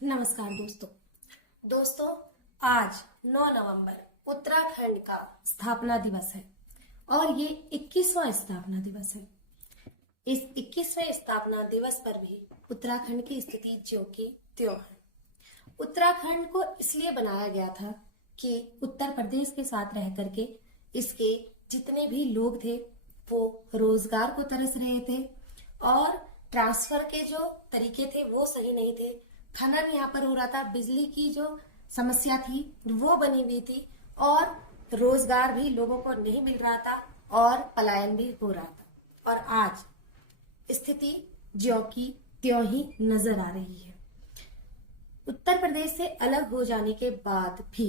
नमस्कार दोस्तों आज 9 नवंबर उत्तराखंड का स्थापना दिवस है और ये 21वां स्थापना दिवस है। इस 21वें स्थापना दिवस पर भी उत्तराखंड की स्थिति ज्यों की त्यों है। उत्तराखंड को इसलिए बनाया गया था कि उत्तर प्रदेश के साथ रह करके इसके जितने भी लोग थे वो रोजगार को तरस रहे थे और ट्रांसफर के जो तरीके थे वो सही नहीं थे। खनन यहाँ पर हो रहा था, बिजली की जो समस्या थी वो बनी हुई थी और रोजगार भी लोगों को नहीं मिल रहा था और पलायन भी हो रहा था। और आज स्थिति ज्यों की त्यों ही नजर आ रही है। उत्तर प्रदेश से अलग हो जाने के बाद भी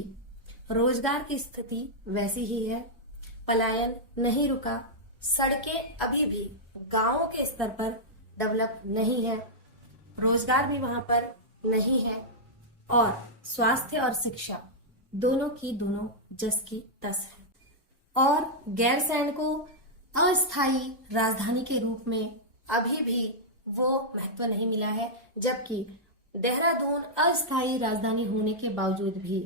रोजगार की स्थिति वैसी ही है, पलायन नहीं रुका, सड़कें अभी भी गांवों के स्तर पर डेवलप नहीं है, रोजगार भी वहां पर नहीं है और स्वास्थ्य और शिक्षा दोनों की दोनों जस की तस है। और गैरसैंण को अस्थायी राजधानी के रूप में अभी भी वो महत्व नहीं मिला है, जबकि देहरादून अस्थायी राजधानी होने के बावजूद भी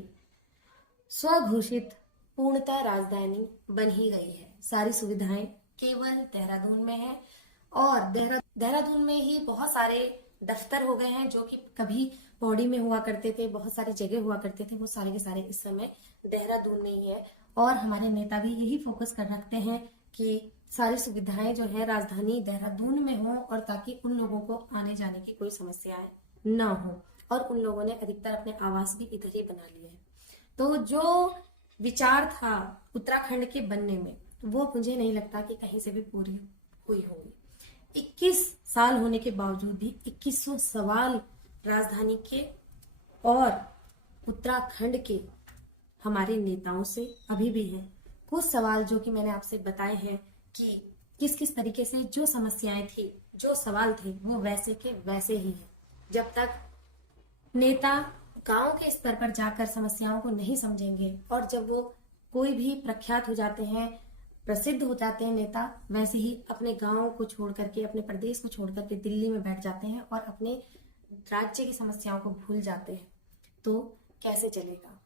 स्वघोषित पूर्णतः राजधानी बन ही गई है। सारी सुविधाएं केवल देहरादून में है और देहरादून में ही बहुत सारे दफ्तर हो गए हैं जो कि कभी पौड़ी में हुआ करते थे, बहुत सारी जगह हुआ करते थे, वो सारे के सारे इस समय देहरादून में ही है। और हमारे नेता भी यही फोकस कर रखते हैं कि सारी सुविधाएं जो है राजधानी देहरादून में हो और ताकि उन लोगों को आने जाने की कोई समस्याएं न हो। और उन लोगों ने अधिकतर अपने आवास भी इधर ही बना लिए हैं। तो जो विचार था उत्तराखंड के बनने में वो मुझे नहीं लगता कि कहीं से भी पूरी हुई होगी। 21 साल होने के बावजूद भी 2100 सवाल राजधानी के और उत्तराखंड के हमारे नेताओं से अभी भी हैं। कुछ सवाल जो कि मैंने आपसे बताए हैं कि किस किस तरीके से जो समस्याएं थी, जो सवाल थे वो वैसे के वैसे ही हैं। जब तक नेता गांव के स्तर पर जाकर समस्याओं को नहीं समझेंगे और जब वो कोई भी प्रख्यात हो जाते हैं, प्रसिद्ध हो जाते हैं नेता, वैसे ही अपने गांव को छोड़ करके, अपने प्रदेश को छोड़ करके दिल्ली में बैठ जाते हैं और अपने राज्य की समस्याओं को भूल जाते हैं, तो कैसे चलेगा।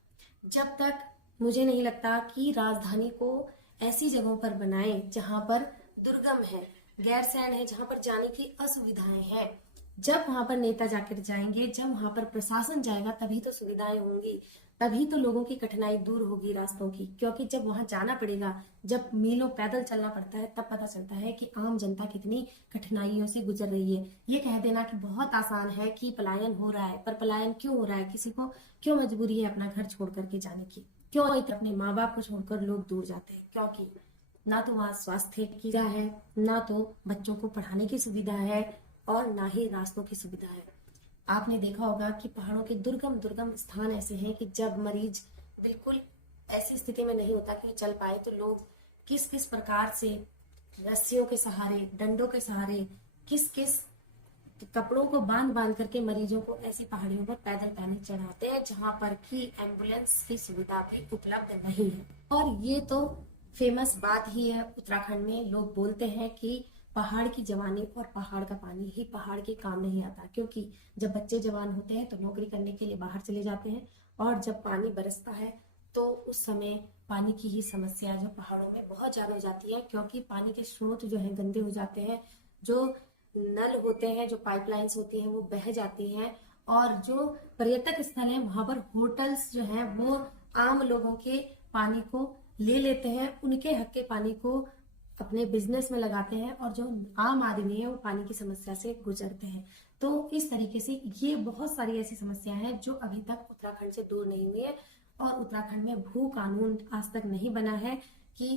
जब तक मुझे नहीं लगता कि राजधानी को ऐसी जगहों पर बनाए जहां पर दुर्गम है, गैरसैंण है, जहां पर जाने की असुविधाएं हैं। जब वहां पर नेता जाकर जाएंगे, जब वहां पर प्रशासन जाएगा, तभी तो सुविधाएं होंगी, तभी तो लोगों की कठिनाई दूर होगी रास्तों की। क्योंकि जब वहां जाना पड़ेगा, जब मीलों पैदल चलना पड़ता है, तब पता चलता है कि आम जनता कितनी कठिनाइयों से गुजर रही है। ये कह देना कि बहुत आसान है कि पलायन हो रहा है, पर पलायन क्यों हो रहा है? किसी को क्यों मजबूरी है अपना घर छोड़ करके जाने की? क्यों अपने माँ बाप को छोड़कर लोग दूर जाते हैं? क्योंकि ना तो वहाँ स्वास्थ्य की सुविधा है, ना तो बच्चों को पढ़ाने की सुविधा है और ना ही रास्तों की सुविधा है। आपने देखा होगा कि पहाड़ों के दुर्गम दुर्गम स्थान ऐसे हैं कि जब मरीज बिल्कुल ऐसी स्थिति में नहीं होता कि चल पाए, तो लोग किस किस प्रकार से रस्सियों के सहारे, डंडों के सहारे, किस किस कपड़ों को बांध बांध करके मरीजों को ऐसी पहाड़ियों पर पैदल पैदल चढ़ाते हैं जहां पर की एम्बुलेंस की सुविधा भी उपलब्ध नहीं है। और ये तो फेमस बात ही है उत्तराखंड में। लोग बोलते हैं कि पहाड़ की जवानी और पहाड़ का पानी ही पहाड़ के काम नहीं आता, क्योंकि जब बच्चे जवान होते हैं तो नौकरी करने के लिए बाहर चले जाते हैं और जब पानी बरसता है तो उस समय पानी की ही समस्या जो पहाड़ों में बहुत ज्यादा हो जाती है, क्योंकि पानी के स्रोत जो है गंदे हो जाते हैं, जो नल होते हैं, जो पाइपलाइंस होती हैं वो बह जाती हैं और जो पर्यटक स्थल है वहां पर होटल्स जो हैं वो आम लोगों के पानी को ले लेते हैं, उनके हक के पानी को अपने बिजनेस में लगाते हैं और जो आम आदमी है वो पानी की समस्या से गुजरते हैं। तो इस तरीके से ये बहुत सारी ऐसी समस्याएं हैं जो अभी तक उत्तराखंड से दूर नहीं हुई है। और उत्तराखंड में भू कानून आज तक नहीं बना है कि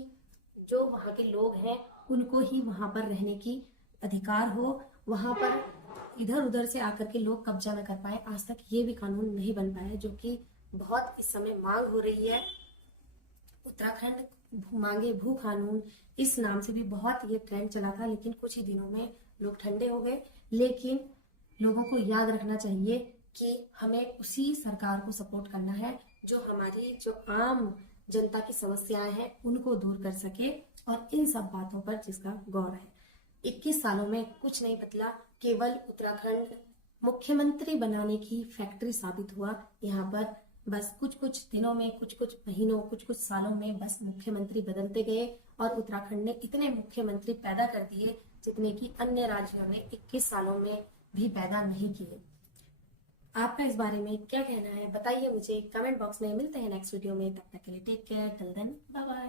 जो वहाँ के लोग हैं उनको ही वहां पर रहने की अधिकार हो, वहां पर इधर उधर से आकर के लोग कब्जा न कर पाए। आज तक ये भी कानून नहीं बन पाया, जो कि बहुत इस समय मांग हो रही है। उत्तराखंड मांगे भू कानून, इस नाम से भी बहुत ये ट्रेंड चला था, लेकिन कुछ ही दिनों में लोग ठंडे हो गए। लेकिन लोगों को याद रखना चाहिए कि हमें उसी सरकार को सपोर्ट करना है जो हमारी जो आम जनता की समस्याएं हैं उनको दूर कर सके और इन सब बातों पर जिसका गौर है। 21 सालों में कुछ नहीं बदला, केवल उत्तराखंड मुख्यमंत्री बनाने की फैक्ट्री साबित हुआ। यहाँ पर बस कुछ कुछ दिनों में, कुछ कुछ महीनों, कुछ कुछ सालों में बस मुख्यमंत्री बदलते गए और उत्तराखंड ने इतने मुख्यमंत्री पैदा कर दिए जितने कि अन्य राज्यों ने 21 सालों में भी पैदा नहीं किए। आपका इस बारे में क्या कहना है बताइए मुझे कमेंट बॉक्स में। मिलते हैं नेक्स्ट वीडियो में, तब तक के लिए take care, till then bye bye.